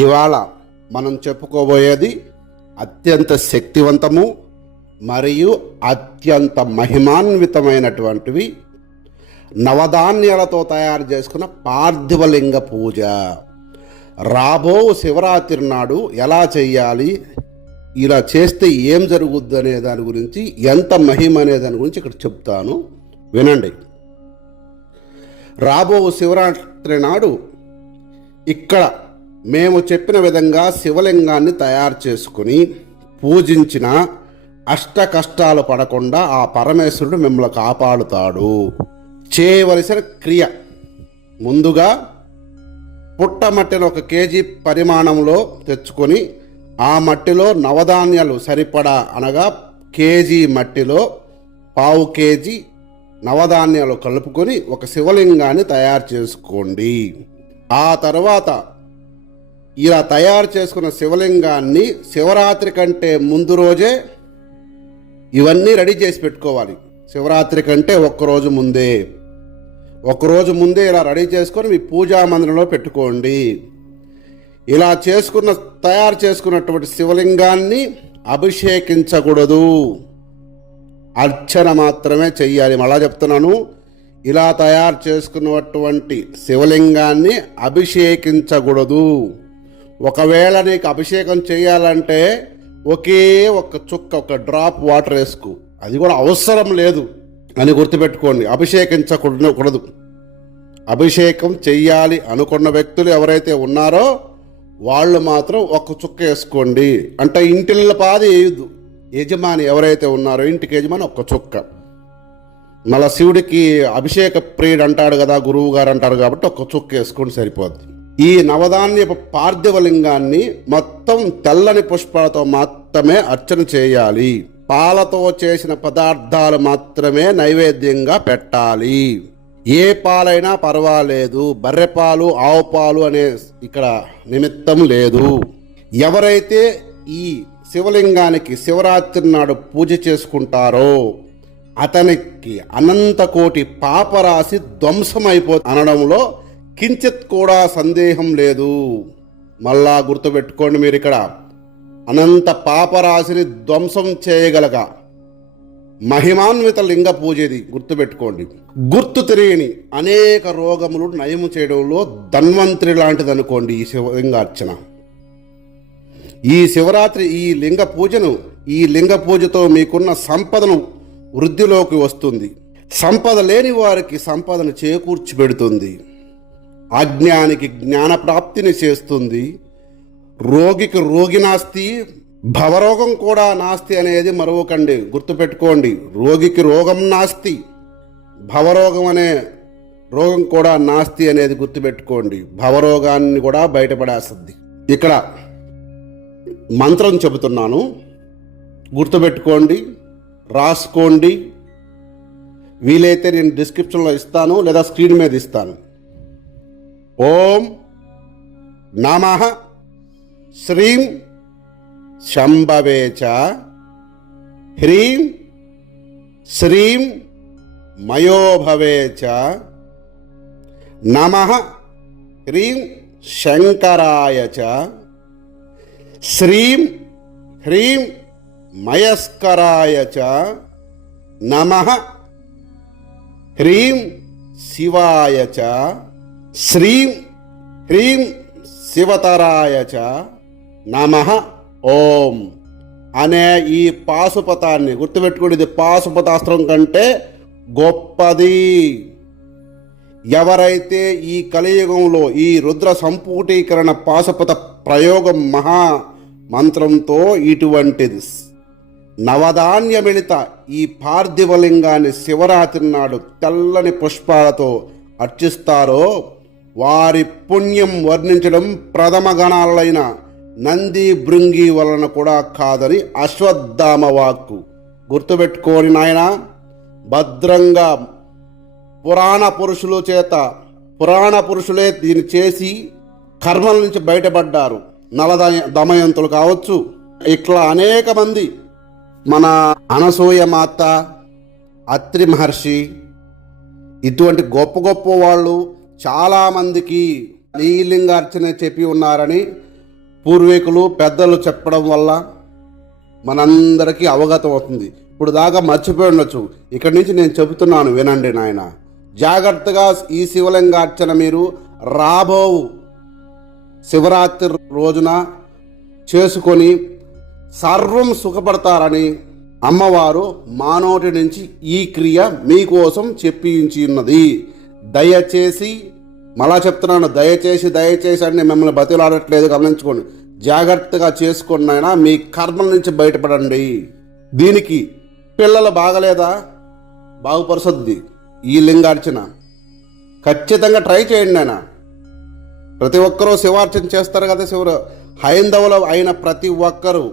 ఇవాళ మనం చెప్పుకోబోయేది అత్యంత శక్తివంతము మరియు అత్యంత మహిమాన్వితమైనటువంటివి నవధాన్యాలతో తయారు చేసుకున్న పార్థివలింగ పూజ. రాబో శివరాత్రి నాడు ఎలా చేయాలి, ఇలా చేస్తే ఏం జరుగుద్ది అనే దాని గురించి, ఎంత మహిమ అనే దాని గురించి ఇక్కడ చెప్తాను, వినండి. రాబో శివరాత్రి నాడు ఇక్కడ మేము చెప్పిన విధంగా శివలింగాన్ని తయారు చేసుకుని పూజించిన అష్ట కష్టాలు పడకుండా ఆ పరమేశ్వరుడు మిమ్మల్ని కాపాడుతాడు. చేయవలసిన క్రియ, ముందుగా పుట్టమట్టిని 1 కేజీ పరిమాణంలో తెచ్చుకొని ఆ మట్టిలో నవధాన్యాలు సరిపడా, అనగా కేజీ మట్టిలో 1/2 కేజీ నవధాన్యాలు కలుపుకొని ఒక శివలింగాన్ని తయారు చేసుకోండి. ఆ తర్వాత ఇలా తయారు చేసుకున్న శివలింగాన్ని శివరాత్రి కంటే ముందు రోజే ఇవన్నీ రెడీ చేసి పెట్టుకోవాలి. శివరాత్రి కంటే ఒక్కరోజు ముందే ఇలా రెడీ చేసుకొని మీ పూజా మందిరంలో పెట్టుకోండి. ఇలా తయారు చేసుకున్నటువంటి శివలింగాన్ని అభిషేకించకూడదు, అర్చన మాత్రమే చెయ్యాలి. మళ్ళా చెప్తున్నాను, ఇలా తయారు చేసుకున్నటువంటి శివలింగాన్ని అభిషేకించకూడదు. ఒకవేళ నీకు అభిషేకం చేయాలంటే ఒకే ఒక చుక్క, ఒక డ్రాప్ వాటర్ వేసుకో, అది కూడా అవసరం లేదు అని గుర్తుపెట్టుకోండి. అభిషేకించకూడదు. అభిషేకం చెయ్యాలి అనుకున్న వ్యక్తులు ఎవరైతే ఉన్నారో వాళ్ళు మాత్రం ఒక చుక్క వేసుకోండి. అంటే ఇంటిళ్ళ పాది యజమాని ఎవరైతే ఉన్నారో, ఇంటికి యజమాని ఒక చుక్క. మళ్ళా శివుడికి అభిషేక ప్రియుడు అంటాడు కదా, గురువు గారు అంటారు కాబట్టి ఒక చుక్క వేసుకొని సరిపోద్ది. ఈ నవధాన్యపు పార్థివలింగాన్ని మొత్తం తెల్లని పుష్పాలతో మాత్రమే అర్చన చేయాలి. పాలతో చేసిన పదార్థాలు మాత్రమే నైవేద్యంగా పెట్టాలి. ఏ పాలైనా పర్వాలేదు, బర్రె పాలు, ఆవు పాలు అనే ఇక్కడ నిమిత్తం లేదు. ఎవరైతే ఈ శివలింగానికి శివరాత్రి నాడు పూజ చేసుకుంటారో అతనికి అనంతకోటి పాపరాశి ధ్వంసమైపోతుంది అనడంలో కించిత్ కూడా సందేహం లేదు. మళ్ళా గుర్తుపెట్టుకోండి, మీరు ఇక్కడ అనంత పాపరాశిని ధ్వంసం చేయగలగా మహిమాన్విత లింగ పూజ ఇది. గుర్తుపెట్టుకోండి. గుర్తు తెలియని అనేక రోగములు నయము చేయడంలో ధన్వంతరి లాంటిది అనుకోండి ఈ శివలింగార్చన. ఈ శివరాత్రి ఈ లింగ పూజతో మీకున్న సంపదను వృద్ధిలోకి వస్తుంది. సంపద లేని వారికి సంపదను చేకూర్చి పెడుతుంది. అజ్ఞానికి జ్ఞానప్రాప్తిని చేస్తుంది. రోగికి రోగి నాస్తి, భవరోగం కూడా నాస్తి అనేది మరొకండి. గుర్తుపెట్టుకోండి, రోగికి రోగం నాస్తి, భవరోగం అనే రోగం కూడా నాస్తి అనేది గుర్తుపెట్టుకోండి. భవరోగాన్ని కూడా బయటపడేస్తుంది. ఇక్కడ మంత్రం చెబుతున్నాను, గుర్తుపెట్టుకోండి, రాసుకోండి. వీలైతే నేను డిస్క్రిప్షన్లో ఇస్తాను లేదా స్క్రీన్ మీద ఇస్తాను. ఓం నమః శ్రీం శంభవే చ హ్రీం శ్రీం మయోభవే చ నమః హ్రీం శంకరాయ చ శ్రీం హ్రీం మయస్కరాయ చ నమః హ్రీం శివాయ చ శ్రీం హ్రీం శివతరాయ చ నమః ఓం అనే ఈ పాశుపతాన్ని గుర్తుపెట్టుకోండి. ఇది పాశుపతాస్త్రం కంటే గొప్పది. ఎవరైతే ఈ కలియుగంలో ఈ రుద్ర సంపుటీకరణ పాశుపత ప్రయోగం మహా మంత్రంతో ఇటువంటిది నవధాన్యమిళిత ఈ పార్థివలింగాన్ని శివరాత్రి నాడు తెల్లని పుష్పాలతో అర్చిస్తారో వారి పుణ్యం వర్ణించడం ప్రథమ గణాలైన నంది భృంగి వలన కూడా కాదని అశ్వత్థామ వాక్కు. గుర్తుపెట్టుకోని నాయన, భద్రంగా పురాణ పురుషులే దీన్ని చేసి కర్మల నుంచి బయటపడ్డారు. దమయంతులు కావచ్చు, ఇట్లా అనేక మంది, మన అనసూయ మాత, అత్రి మహర్షి, ఇటువంటి గొప్ప గొప్ప వాళ్ళు చాలామందికి ఈ లింగార్చన చెప్పి ఉన్నారని పూర్వీకులు పెద్దలు చెప్పడం వల్ల మనందరికీ అవగతం అవుతుంది. ఇప్పుడు దాకా మర్చిపోయి ఉండొచ్చు. ఇక్కడి నుంచి నేను చెబుతున్నాను, వినండి నాయన. జాగ్రత్తగా ఈ శివలింగార్చన మీరు రాబో శివరాత్రి రోజున చేసుకొని సర్వం సుఖపడతారని అమ్మవారు మానోటి నుంచి ఈ క్రియ మీకోసం చెప్పించి ఉన్నది. దయచేసి, మళ్ళా చెప్తున్నాను, దయచేసి అని మిమ్మల్ని బతిలాడట్లేదు, గమనించుకోండి. జాగ్రత్తగా చేసుకున్నైనా మీ కర్మల నుంచి బయటపడండి. దీనికి పిల్లలు బాగలేదా, బాగుపరుస్తుంది ఈ లింగార్చన. ఖచ్చితంగా ట్రై చేయండి ఆయన. ప్రతి ఒక్కరూ శివార్చన చేస్తారు కదా, హైందవులు అయిన ప్రతి ఒక్కరూ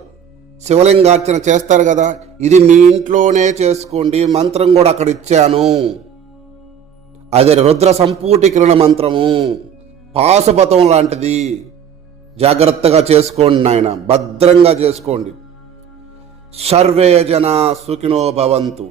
శివలింగార్చన చేస్తారు కదా. ఇది మీ ఇంట్లోనే చేసుకోండి. మంత్రం కూడా అక్కడ ఇచ్చాను. అది రుద్ర సంపూటీకరణ మంత్రము, పాశుపతం లాంటిది. జాగ్రత్తగా చేసుకోండి నాయన, భద్రంగా చేసుకోండి. సర్వే జనా సుఖినో భవంతు.